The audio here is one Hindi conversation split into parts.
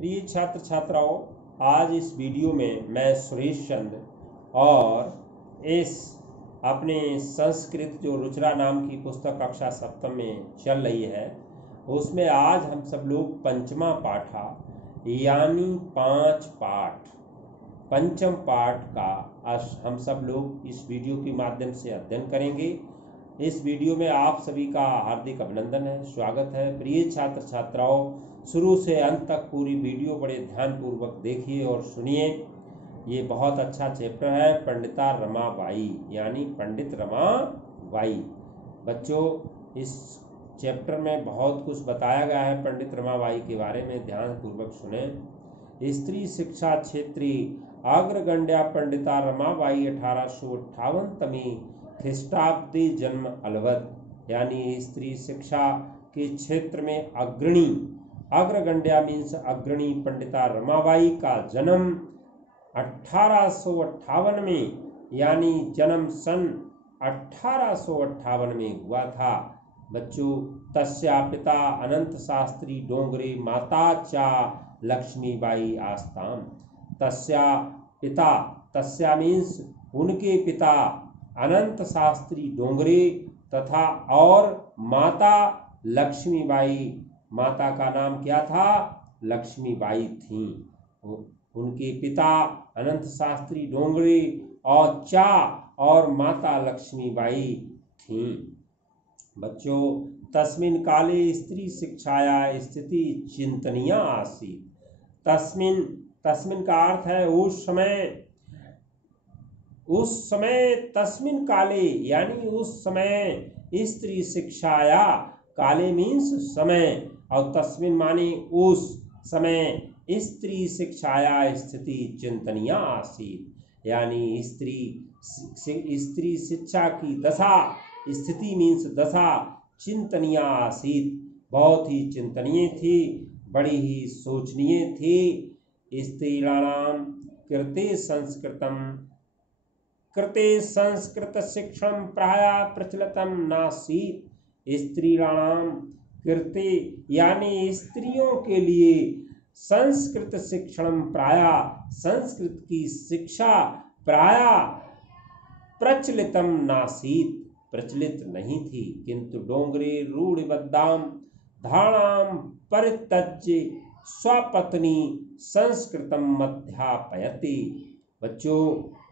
प्रिय छात्र छात्राओं, आज इस वीडियो में मैं सुरेश चंद्र और इस अपने संस्कृत जो रुचिरा नाम की पुस्तक कक्षा सप्तम में चल रही है उसमें आज हम सब लोग पंचमा पाठा यानी 5 पाठ पंचम पाठ का आज हम सब लोग इस वीडियो के माध्यम से अध्ययन करेंगे। इस वीडियो में आप सभी का हार्दिक अभिनंदन है, स्वागत है। प्रिय छात्र छात्राओं, शुरू से अंत तक पूरी वीडियो बड़े ध्यानपूर्वक देखिए और सुनिए। ये बहुत अच्छा चैप्टर है, पंडिता रमाबाई यानी पंडित रमाबाई। बच्चों, इस चैप्टर में बहुत कुछ बताया गया है पंडित रमाबाई के बारे में, ध्यानपूर्वक सुने। स्त्री शिक्षा क्षेत्री अग्रगण्या पंडिता रमाबाई 1858 तमी ख्रीष्टाब्दी जन्म अलवद यानी स्त्री शिक्षा के क्षेत्र में अग्रणी, अग्रगण्या मीन्स अग्रणी पंडिता रमाबाई का जन्म 1858 में यानी जन्म सन 1858 में हुआ था। बच्चों, तस्या पिता अनंत शास्त्री डोंगरे माता चा लक्ष्मीबाई आस्ताम। तस्या पिता, तस्या मीन्स उनके पिता अनंत शास्त्री डोंगरे तथा और माता लक्ष्मीबाई, माता का नाम क्या था? लक्ष्मीबाई थी। उनके पिता अनंत शास्त्री डोंगरे और चा और माता लक्ष्मीबाई थी। बच्चों, तस्मिन् काले स्त्री शिक्षाया स्थिति चिंतनीय आसीत्। तस्मिन्, तस्मिन् का अर्थ है उस समय तस्मिन् काले यानी उस समय स्त्री शिक्षाया, काले मीन्स समय और तस्मिन् माने उस समय स्त्री शिक्षाया स्थिति चिंतनीय आसीत् यानी स्त्री शिक्षा की दशा, स्थिति मीन्स दशा, चिंतनीय आसीत् बहुत ही चिंतनीय थी, बड़ी ही सोचनीय थी। स्त्रीणाम कृते संस्कृत शिक्षण प्राय प्रचलितम नासीत्। स्त्रीणाम कृते यानी स्त्रियों के लिए संस्कृत शिक्षण प्राय, संस्कृत की शिक्षा प्राय प्रचलितम नासीत् प्रचलित नहीं थी। किंतु डोंगरे रूढ़िबद्धाम धारणाम परित्यज्य स्वपत्नी संस्कृतम अध्यापयति। बच्चों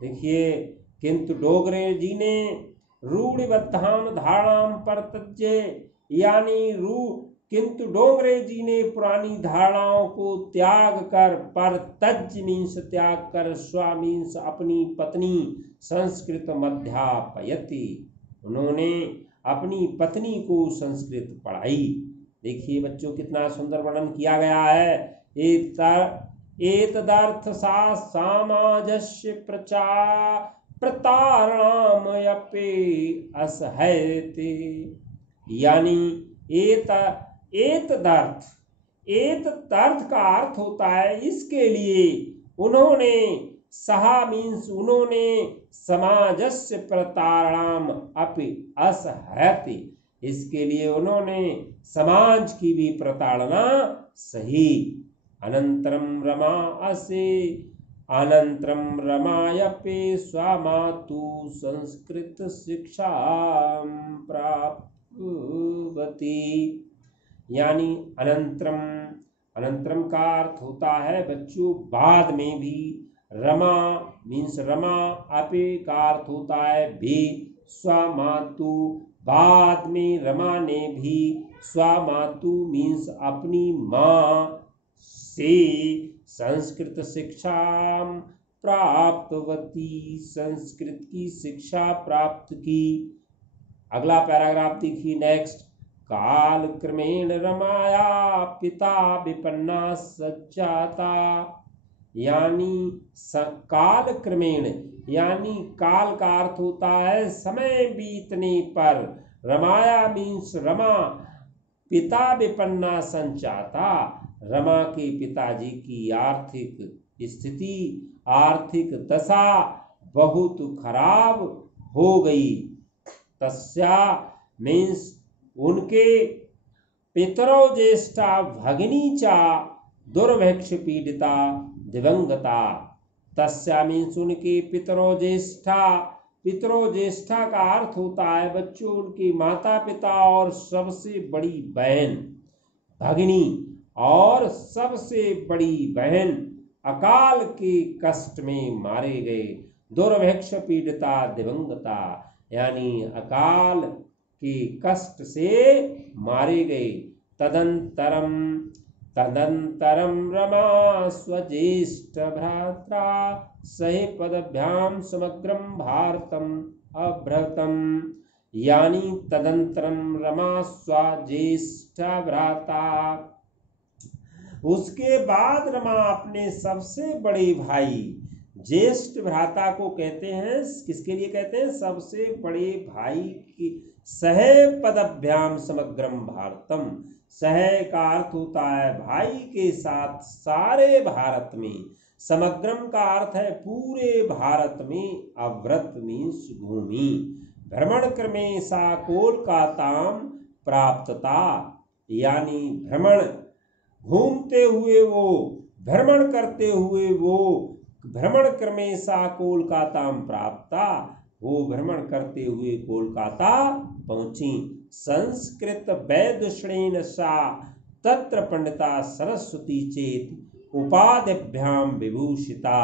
देखिए, किंतु डोंगरे जी ने रूढ़िबद्धाम धारणाम परित्यज्य यानी किंतु डोंगरे जी ने पुरानी धारणाओं को त्याग कर, परित्यज्य मीन्स त्याग कर, स्व मीन्स अपनी पत्नी, संस्कृत अध्यापयति उन्होंने अपनी पत्नी को संस्कृत पढ़ाई। देखिए बच्चों, कितना सुंदर वर्णन किया गया है। एतदर्थ सा सामाजस्य प्रतारणामयपि असहयते यानी एतदर्थ का अर्थ होता है इसके लिए। उन्होंने सहा मीन्स उन्होंने समाजस्य प्रतारणाम अपि असहयति, इसके लिए उन्होंने समाज की भी प्रताड़ना सही। अनंतरम रमायपि स्वामातु संस्कृत शिक्षा प्राप्तवती यानी अनंतरम का अर्थ होता है बच्चों बाद में भी। रमा मीन्स रमा, अपि का अर्थ होता है भी। स्वामातु बाद में रमा ने भी, स्वामातु मीन्स अपनी माँ से संस्कृत शिक्षा प्राप्तवती, संस्कृत की शिक्षा प्राप्त की। अगला पैराग्राफ देखिए नेक्स्ट। काल क्रमेण रमाया पिता विपन्ना सज्जाता यानी काल क्रमेण यानी काल का अर्थ होता है समय बीतने पर। रमाया मीन्स रमा, पिता विपन्ना संचाता, रमा के पिताजी की आर्थिक स्थिति, आर्थिक दशा बहुत खराब हो गई। तस्या मीन्स उनके पितरो ज्येष्ठा भगिनी चा दुर्भिक्ष पीडिता दिवंगता। तस्यामी सुन के पितरो ज्येष्ठा। पितरो ज्येष्ठा का अर्थ होता है बच्चों उनकी माता पिता और सबसे बड़ी बहन भगिनी और सबसे बड़ी बहन अकाल के कष्ट में मारे गए। दुर्भिक्ष पीडिता दिवंगता यानी अकाल के कष्ट से मारे गए। तदंतरम रमा स्वज्येष्ठ भ्रात्रा सहे पदभ्याम समग्रम भारतम अभ्रतम। यानी तदंतरम रमा स्वज्येष्ठ भ्राता, उसके बाद रमा अपने सबसे बड़े भाई ज्येष्ठ भ्राता को कहते हैं, किसके लिए कहते हैं? सबसे बड़े भाई की सह पदभ्याम समग्रम भारतम। सह का अर्थ होता है भाई के साथ सारे भारत में, समग्रम का अर्थ है पूरे भारत में, अव्रत मीन्स भूमि। भ्रमण क्रमे सा कोलकाताम प्राप्तता यानी भ्रमण घूमते हुए वो, भ्रमण करते हुए वो, भ्रमण क्रमे सा कोलकाताम प्राप्ता, वो भ्रमण करते हुए कोलकाता पहुंची। संस्कृत वैदुषणेन सा तत्र पंडिता सरस्वती चेत उपाधिभ्याम विभूषिता।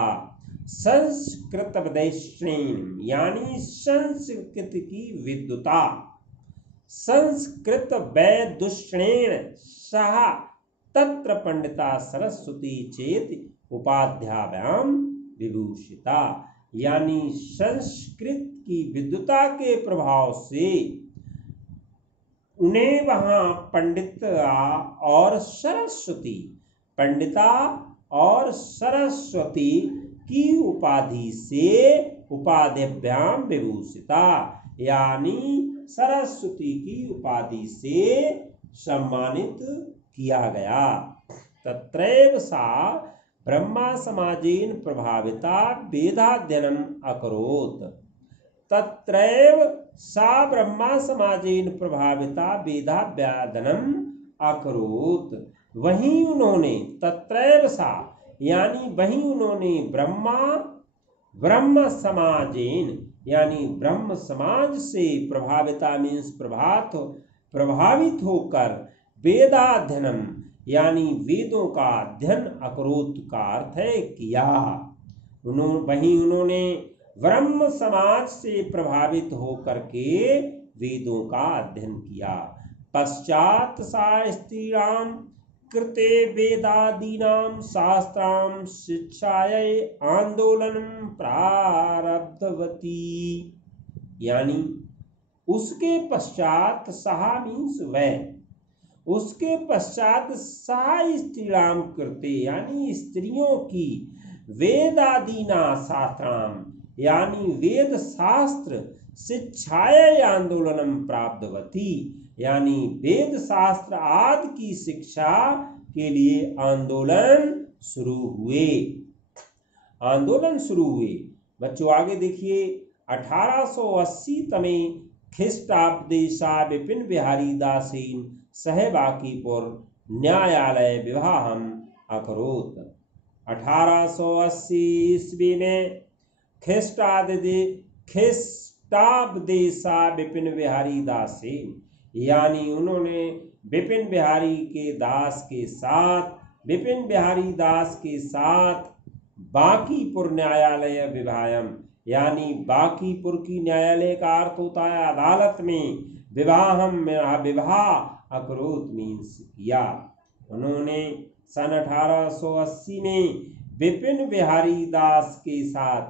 संस्कृत वैदुषणेन यानी संस्कृत की विद्वता, संस्कृत वैदुषणेन सह तत्र पंडिता सरस्वती चेत उपाध्याभ्याम विभूषिता यानी संस्कृत की विद्वता के प्रभाव से उन्हें वहां पंडिता और सरस्वती, पंडिता और सरस्वती की उपाधि से उपाधिभ्याम विभूषिता यानी सरस्वती की उपाधि से सम्मानित किया गया। तत्रैव सा ब्रह्मा समाजेन प्रभाविता वेदाध्ययनम अकरोत्। तत्रैव सा ब्रह्मा समाजेन प्रभाविता वेदाध्ययनम अकरोत्। वहीं उन्होंने, तत्रैव सा यानी वहीं उन्होंने ब्रह्म समाजेन यानी ब्रह्म समाज से प्रभाविता मीन्स प्रभावित होकर वेदाध्ययनम यानी वेदों का अध्ययन, अकरोत का अर्थ है किया। वहीं उन्होंने ब्रह्म समाज से प्रभावित होकर के वेदों का अध्ययन किया। पश्चात सा स्त्रीणाम कृते वेदादीनां शास्त्रां शिक्षायै आंदोलनम प्रारब्धवती यानी उसके पश्चात, सहा मीन्स वह, उसके पश्चात सा स्त्रीणाम कृते यानी स्त्रियों की वेदादीना शास्त्राम यानी वेद शास्त्र शिक्षायै आंदोलनम प्राप्तवती यानी वेद शास्त्र आदि की शिक्षा के लिए आंदोलन शुरू हुए। बच्चों आगे देखिए 1880 तमे ख्रीष्टाब्देशा विपिन बिहारी दासेन सह बांकीपुर न्यायालय विवाहम अकरोत्। 1880 ईस्वी में ख्रीष्टाब्देशा विपिन बिहारी दासेन यानी उन्होंने विपिन बिहारी दास के साथ बांकीपुर न्यायालय विवाहम यानी बांकीपुर की न्यायालय का अर्थ होता है अदालत में, विवाह अकरोत मीन्स किया। उन्होंने सन 1880 में विपिन बिहारी दास के साथ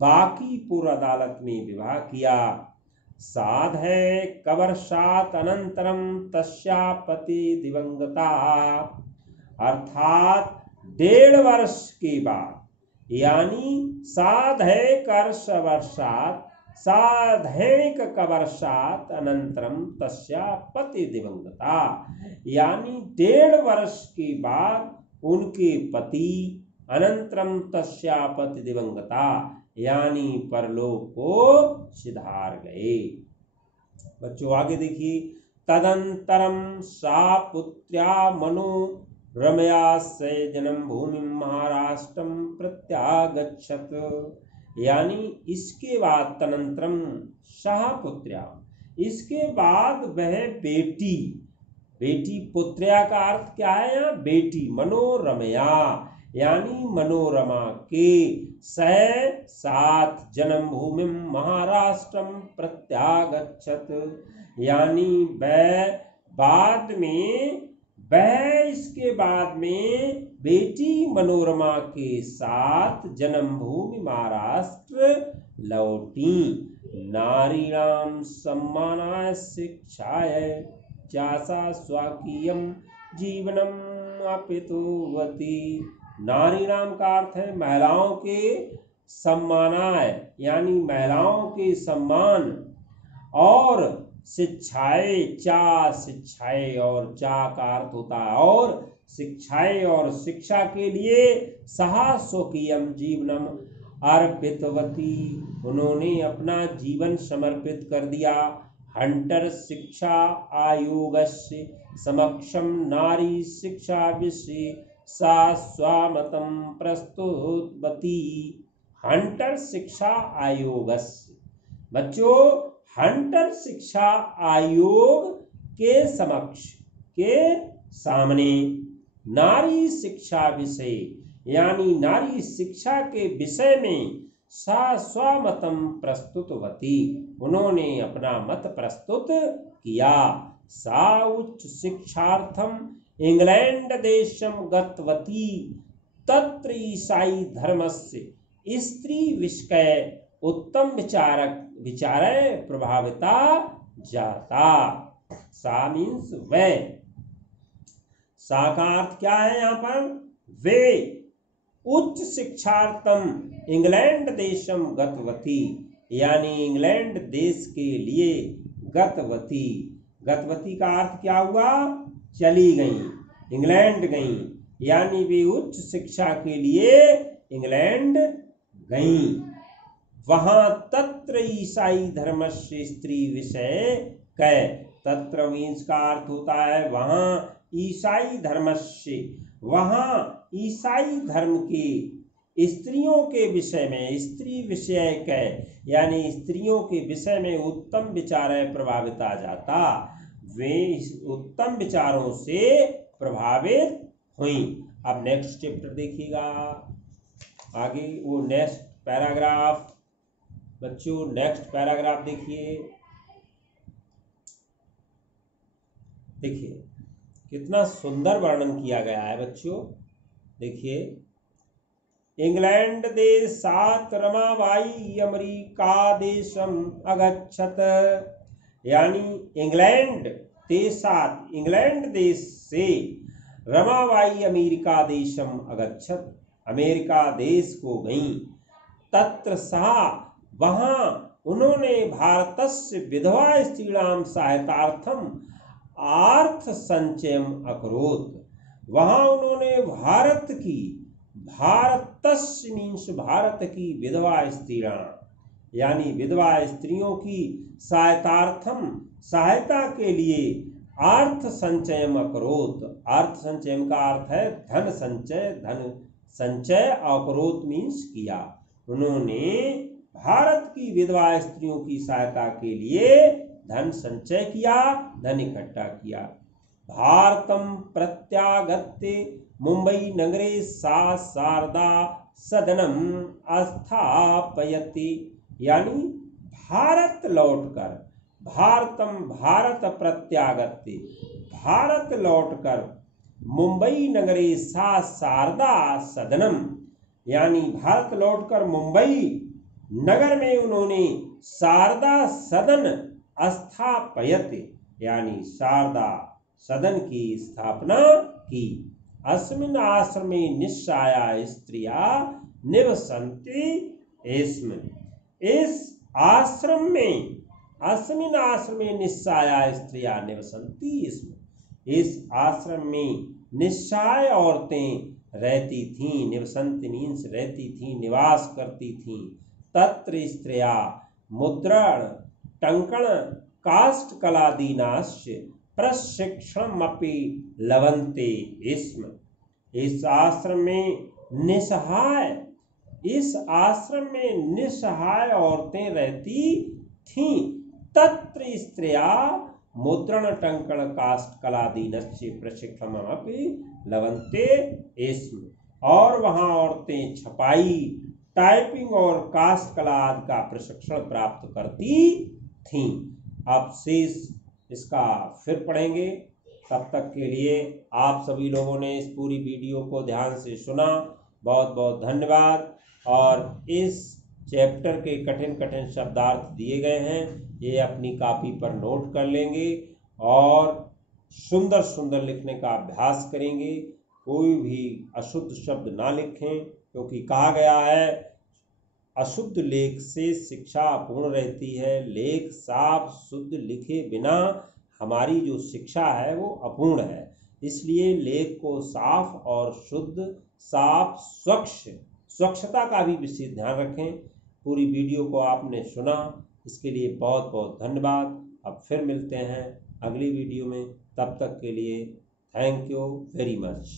बांकीपुर अदालत में विवाह किया। साध है कवर्षात अनंतरम तस्या पति दिवंगता अर्थात 1.5 वर्ष के बाद यानी साधैक वर्षात साधैक कवर्षात अनंतरम तस्या पति दिवंगता यानी 1.5 वर्ष के बाद उनके पति अनंतरम तस्या पति दिवंगता यानी परलोक को सिधार गए। बच्चों आगे देखिए तदंतरम सा पुत्र्या मनु रमयास्य जन्म भूमि महाराष्ट्रम प्रत्यागच्छत। यानी इसके बाद तदनंतरम सह पुत्र्या, इसके बाद वह बेटी, बेटी पुत्र्या का अर्थ क्या है यहाँ, बेटी, मनोरमया यानी मनोरमा के सह साथ जन्म भूमि महाराष्ट्रम प्रत्यागच्छत। यानी वह बाद में, वह इसके बाद में बेटी मनोरमा के साथ जन्मभूमि महाराष्ट्र लौटी। नारीणाम सम्मानाय शिक्षाय चासा स्वकीयम जीवनम अपितुवती। नारीणाम का अर्थ है महिलाओं के सम्मानाय यानी महिलाओं के सम्मान, और शिक्षाए, चा शिक्षाए, और चा का अर्थ होता है और शिक्षाए, और शिक्षा के लिए सहा स्वकीयम जीवनम अर्पितवती, उन्होंने अपना जीवन समर्पित कर दिया। हंटर शिक्षा आयोगस्य समक्षम नारी शिक्षा विषय सा स्वामतम प्रस्तुतवती। हंटर शिक्षा आयोगस्य, बच्चों हंटर शिक्षा आयोग के समक्ष, के सामने नारी शिक्षा विषय यानी नारी शिक्षा के विषय में सा स्वमतम प्रस्तुतवती, उन्होंने अपना मत प्रस्तुत किया। सा उच्च शिक्षार्थम इंग्लैंड देशम गतवती, तत्र ईसाई धर्मस्य स्त्री विषय उत्तम विचारय प्रभाविता जाता। सा मीन्स वे, सा का अर्थ क्या है यहाँ पर, वे उच्च शिक्षार्थम इंग्लैंड देशम गतवती, यानी इंग्लैंड देश के लिए गतवती। गतवती का अर्थ क्या हुआ, चली गई, इंग्लैंड गई, यानी वे उच्च शिक्षा के लिए इंग्लैंड गई। वहां तत्र ईसाई धर्म से स्त्री विषय कै, तत्र मीन्स का अर्थ होता है वहां ईसाई धर्म से, वहां ईसाई धर्म की स्त्रियों के विषय में, स्त्री विषय कै यानी स्त्रियों के विषय में उत्तम विचार प्रभावित आ जाता, वे उत्तम विचारों से प्रभावित हुई। अब नेक्स्ट चैप्टर देखिएगा, आगे वो नेक्स्ट पैराग्राफ, बच्चों नेक्स्ट पैराग्राफ देखिए, देखिए कितना सुंदर वर्णन किया गया है बच्चों। देखिए, इंग्लैंड देशात् रमाबाई अमेरिका देशम अगच्छत, यानी इंग्लैंड देशात्, इंग्लैंड देश से, रमाबाई अमेरिका देशम अगच्छत, अमेरिका देश को गई। तत्र सा, वहां उन्होंने भारतस्य विधवा स्त्रीणाम सहायतार्थम आर्थ संचयम अकरोत, वहां उन्होंने भारत की, भारतस्य मीन्स भारत की विधवा स्त्रीणाम यानी विधवा स्त्रियों की सहायतार्थम, सहायता के लिए अर्थ संचयम अकरोत, अर्थ संचयम का अर्थ है धन संचय, धन संचय, अकरोत मीन्स किया, उन्होंने भारत की विधवा स्त्रियों की सहायता के लिए धन संचय किया, धन इकट्ठा किया। भारतम प्रत्यागत्य मुंबई नगरे सा शारदा सदनम स्थापयति, यानी भारत लौटकर, भारतम भारत प्रत्यागत्य, भारत लौटकर, मुंबई नगरे सा शारदा सदनम, यानी भारत लौटकर मुंबई नगर में उन्होंने शारदा सदन स्थापयत, यानी शारदा सदन की स्थापना की। अस्मिन् आश्रमे निस्साया स्त्रिया निवसन्ति स्म, इस आश्रम में, अस्मिन् आश्रमे निस्साया स्त्रिया निवसन्ति स्म, इस आश्रम में निस्साय औरतें रहती थीं, निवसन्ति मीन्स रहती थीं, निवास करती थीं। तत्र स्त्रिया मुद्रण टंकण काष्ठकलादीनाश्च प्रशिक्षणमपि लभन्ते स्म, इस आश्रम में निसहाय औरतें रहती थीं। तत्र स्त्रिया मुद्रण टंकण काष्ठ कलादीनस्य प्रशिक्षणमपि लभन्ते स्म। और वहां औरतें छपाई, टाइपिंग और काष्ठ कला आदि का प्रशिक्षण प्राप्त करती थीं। अब शेष इसका फिर पढ़ेंगे। तब तक के लिए आप सभी लोगों ने इस पूरी वीडियो को ध्यान से सुना, बहुत बहुत धन्यवाद। और इस चैप्टर के कठिन कठिन शब्दार्थ दिए गए हैं, ये अपनी कॉपी पर नोट कर लेंगे और सुंदर सुंदर लिखने का अभ्यास करेंगे। कोई भी अशुद्ध शब्द ना लिखें, क्योंकि कहा गया है अशुद्ध लेख से शिक्षा अपूर्ण रहती है। लेख साफ शुद्ध लिखे बिना हमारी जो शिक्षा है वो अपूर्ण है। इसलिए लेख को साफ और शुद्ध, साफ स्वच्छता का भी विशेष ध्यान रखें। पूरी वीडियो को आपने सुना, इसके लिए बहुत बहुत धन्यवाद। अब फिर मिलते हैं अगली वीडियो में, तब तक के लिए थैंक यू वेरी मच।